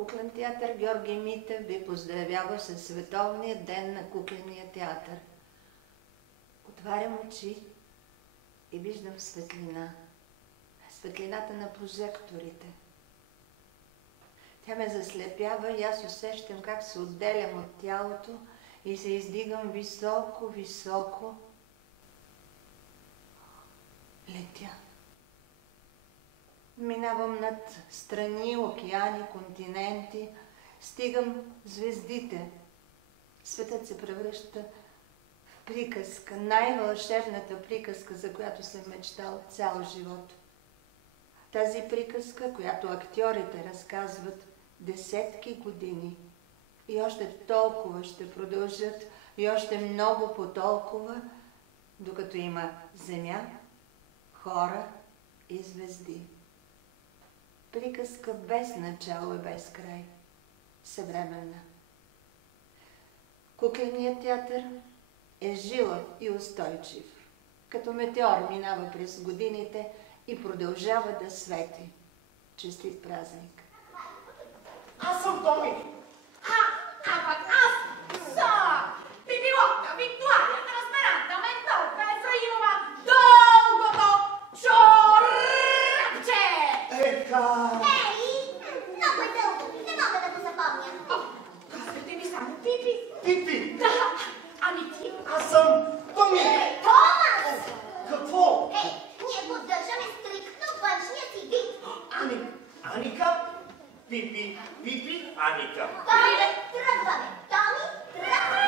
Куклен театър Георги Митев ви поздравява със Световния ден на кукления театър. Отварям очи и виждам светлина. Светлината на прожекторите. Тя ме заслепява и аз усещам как се отделям от тялото и се издигам високо, високо. Летя. Минавам над страни, океани, континенти. Стигам звездите. Светът се превръща в приказка. Най-вълшебната приказка, за която съм мечтал цял живот. Тази приказка, която актьорите разказват десетки години. И още толкова ще продължат, и още много по толкова, докато има земя, хора и звезди. Приказка без начало и без край. Съвременна. Кукленият театър е жилав и устойчив. Като метеор минава през годините и продължава да свети. Честит празник! Аз съм Томи! А пък аз съм Пипилотка, Викторията, Размерата, Ментолка, Ефраимова, дългото чорапче! Ека! Ей, много е дълго, не мога да го запомня. Казвате ми само Пипи. Пипи! Да, ами ти? Аз съм Томи! Томас! Какво? Ние поддържаме стриктно външния си вид. Аника? Пипи, Пипи, Аника. Томи, тръгваме! Томи, тръгваме!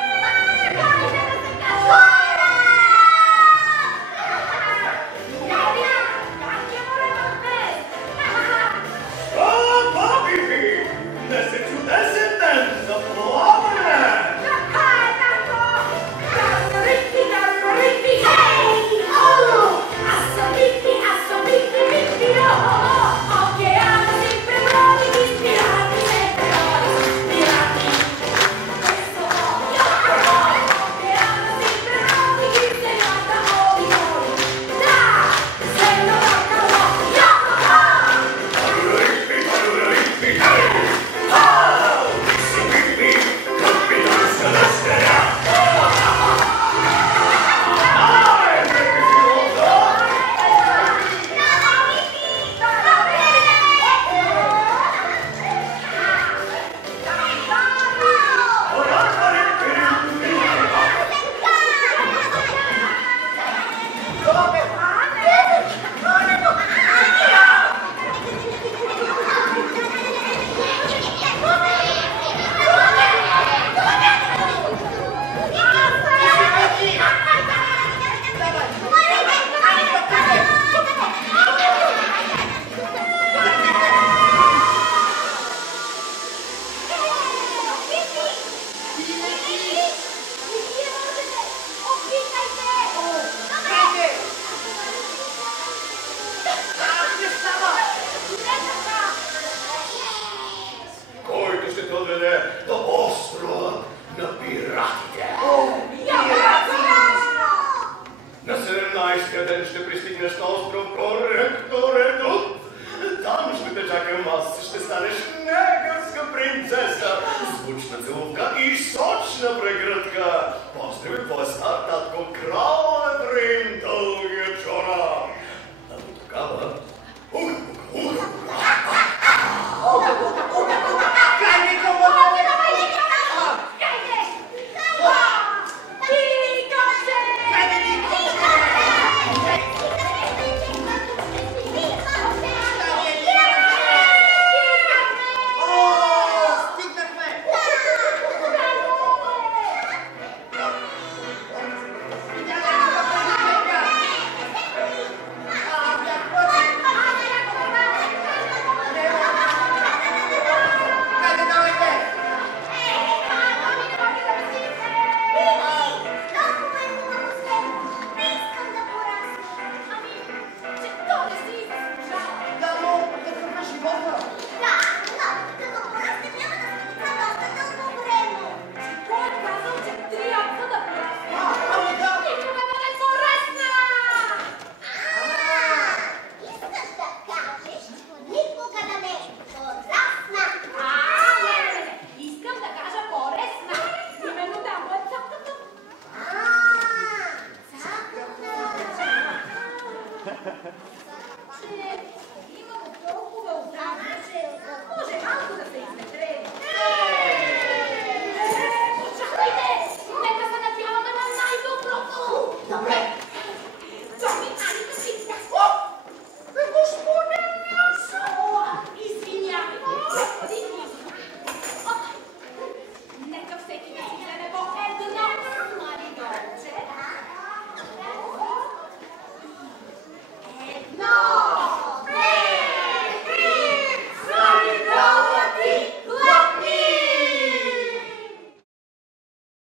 О, Пипи! Днес е чудесен ден за плаване! Звучна целувка и сочна прегръдка. Поздрави, твой стар татко крал